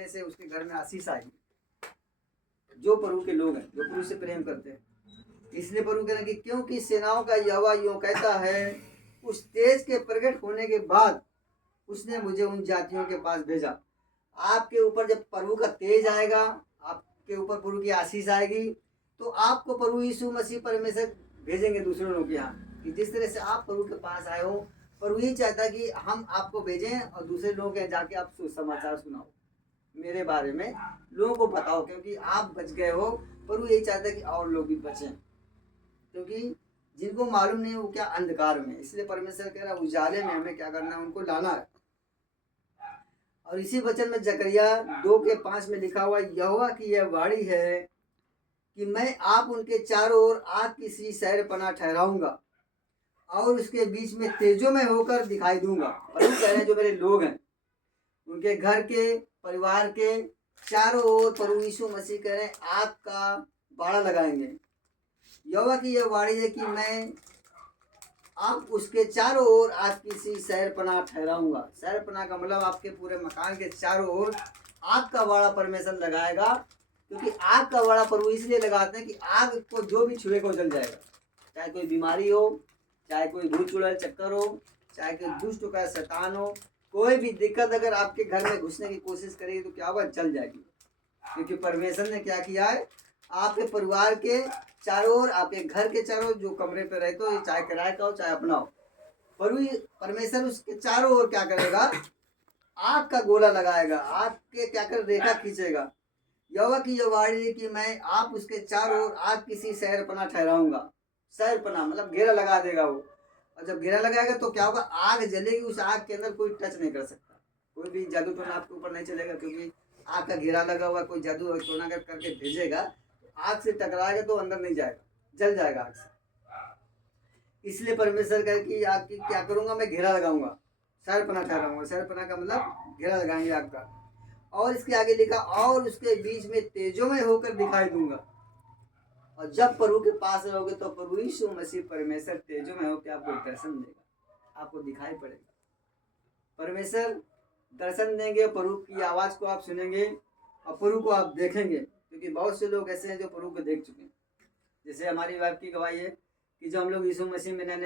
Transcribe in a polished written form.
करने से उसके घर में आशीष आएगी। जो प्रभु के लोग हैं, जो प्रभु से प्रेम करते हैं। इसलिए प्रभु कह रहे हैं कि क्योंकि सेनाओं का यहोवा यूं कहता है, उस तेज के प्रकट होने के बाद उसने मुझे उन जातियों के पास भेजा। आपके ऊपर जब प्रभु का तेज आएगा, आपके ऊपर प्रभु की आशीष आएगी, तो आपको प्रभु यीशु मसीह परमेश्वर भेजेंगे दूसरों लोगों के यहाँ। कि जिस तरह से आप प्रभु के पास आए हो, प्रभु यही चाहता है कि हम आपको भेजें और दूसरे लोगों के जाके आप सुसमाचार सुनाओ, मेरे बारे में लोगों को बताओ, क्योंकि आप बच गए हो। प्रभु यही चाहता है कि और लोग भी बचें, क्योंकि जिनको मालूम नहीं वो क्या अंधकार में। इसलिए परमेश्वर कह रहा है उजाले में हमें क्या करना है, उनको लाना है। और इसी वचन में जकरिया 2:5 में लिखा हुआ, यहोवा की यह वाणी है कि मैं आप उनके चारों ओर आग की सी शहरपनाह ठहराऊंगा और उसके बीच में तेजों में होकर दिखाई दूंगा। प्रभु कह रहे हैं जो मेरे लोग हैं उनके घर के, परिवार के चारों ओर प्रभु यीशु मसीह कह रहे हैं आग का बाड़ा लगाएंगे। यहोवा की यह वाणी है कि मैं आप उसके चारों ओर आग की सी शहरपनाह ठहराऊंगा। शहरपनाह का मतलब आपके पूरे मकान के चारों ओर आग का बाड़ा परमेश्वर लगाएगा। क्योंकि आग का बाड़ा प्रभु इसलिए लगाते हैं कि आग को जो भी छुए को जल जाएगा। चाहे कोई बीमारी हो, चाहे कोई भूत चुड़ैल चक्कर हो, चाहे कोई दुष्ट का शैतान हो, कोई भी दिक्कत अगर आपके घर में घुसने की कोशिश करेगी तो क्या होगा, जल जाएगी। क्योंकि परमेश्वर ने क्या किया है, आपके परिवार के चारों ओर, आपके घर के चारों, जो कमरे पे रहते हो, चाहे किराए का हो चाहे अपना हो, परमेश्वर उसके चारों ओर क्या करेगा, आग का गोला लगाएगा, आग के क्या कर रेखा खींचेगा। यहोवा की यह वाणी है कि मैं आप उसके चारों ओर आग किसी शहरपनाह ठहराऊंगा। शहरपनाह मतलब घेरा लगा देगा वो। और जब घेरा लगाएगा तो क्या होगा, आग जलेगी, उस आग के अंदर कोई टच नहीं कर सकता, कोई भी जादू टोना आपके ऊपर नहीं चलेगा। क्योंकि आग का घेरा लगा हुआ, कोई जादू टोना करके भेजेगा, आग से टकराएगा तो अंदर नहीं जाएगा, जल जाएगा आग से। इसलिए परमेश्वर कहे कि आग की क्या करूंगा, मैं घेरा लगाऊंगा, शहरपनाह ठहराऊंगा। शहरपनाह का मतलब घेरा लगाएंगे आग का। और इसके आगे लिखा, और उसके बीच में तेजों में होकर दिखाई दूंगा। और जब प्रभु के पास रहोगे तो प्रभु यीशु मसीह परमेश्वर तेजों में होकर आपको दर्शन देगा, आपको दिखाई पड़ेगा। परमेश्वर दर्शन देंगे, प्रभु की आवाज को आप सुनेंगे और प्रभु को आप देखेंगे। क्योंकि बहुत से लोग ऐसे हैं जो प्रभु को देख चुके हैं। जैसे हमारी वाइफ की गवाही है कि जब हम लोग यीशु मसीह में नए